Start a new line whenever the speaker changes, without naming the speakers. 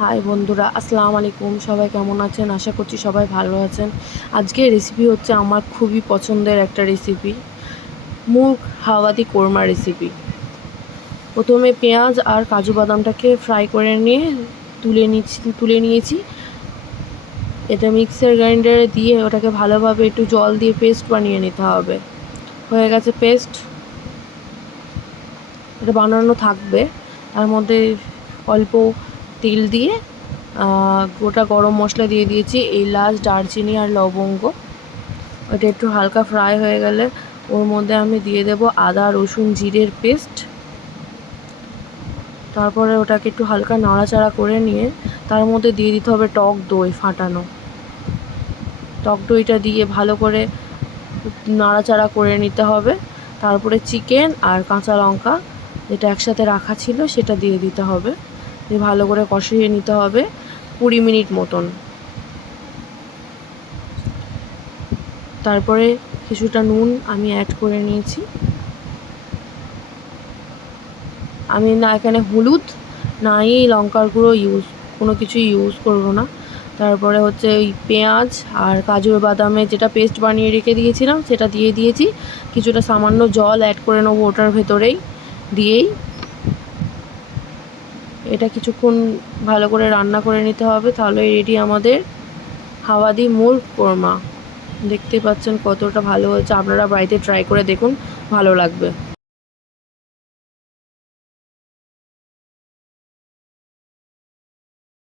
High বন্ধুরা, আসসালামু আলাইকুম। সবাই কেমন আছেন? আশা করছি সবাই ভালো আছেন। আজকে রেসিপি হচ্ছে আমার খুবই পছন্দের একটা রেসিপি মুগ হাওয়াদি কোরমা রেসিপি প্রথমে পেঁয়াজ আর কাজু বাদামটাকে ফ্রাই করে নিয়ে তুলে নিচ্ছি, তুলে নিয়েছি। এটা মিক্সার গ্রাইন্ডারে দিয়ে ওটাকে ভালোভাবে একটু জল দিয়ে পেস্ট বানিয়ে নিতে হবে। হয়ে গেছে পেস্ট এটা বানানো থাকবে। তার মধ্যে অল্প তেল দিয়ে গোটা গরম মশলা দিয়ে দিয়েছি। এলাচ দারচিনি আর লবঙ্গ। ওটা একটু হালকা ফ্রাই হয়ে গেলে ওর মধ্যে আমি দিয়ে দেব আদা, রসুন, জিরের পেস্ট তারপরে ওটাকে একটু হালকা নাড়াচাড়া করে নিয়ে তার মধ্যে দিয়ে দিতে হবে টক দই ফাটানো। টক দইটা দিয়ে ভালো করে নাড়াচাড়া করে নিতে হবে। তারপরে চিকেন আর কাঁচা লঙ্কা যেটা একসাথে রাখা ছিল সেটা দিয়ে দিতে হবে। ভালো করে কষিয়ে নিতে হবে কুড়ি মিনিট মতন। তারপরে কিছুটা নুন আমি অ্যাড করে নিয়েছি। আমি না এখানে হলুদ নাই লঙ্কার গুঁড়ো ইউজ কোনো কিছু ইউজ করব না। তারপরে হচ্ছে ওই পেঁয়াজ আর কাজু বাদামে যেটা পেস্ট বানিয়ে রেখে দিয়েছিলাম, সেটা দিয়ে দিয়েছি। কিছুটা সামান্য জল অ্যাড করে নেব ওটার ভেতরেই, দিয়েই। এটা কিছুক্ষণ ভালো করে রান্না করে নিতে হবে, তাহলে রেডি আমাদের হাওয়াদি মুর কোরমা। দেখতে পাচ্ছেন কতটা ভালো হয়েছে, আপনারা বাড়িতে ট্রাই করে দেখুন, ভালো লাগবে।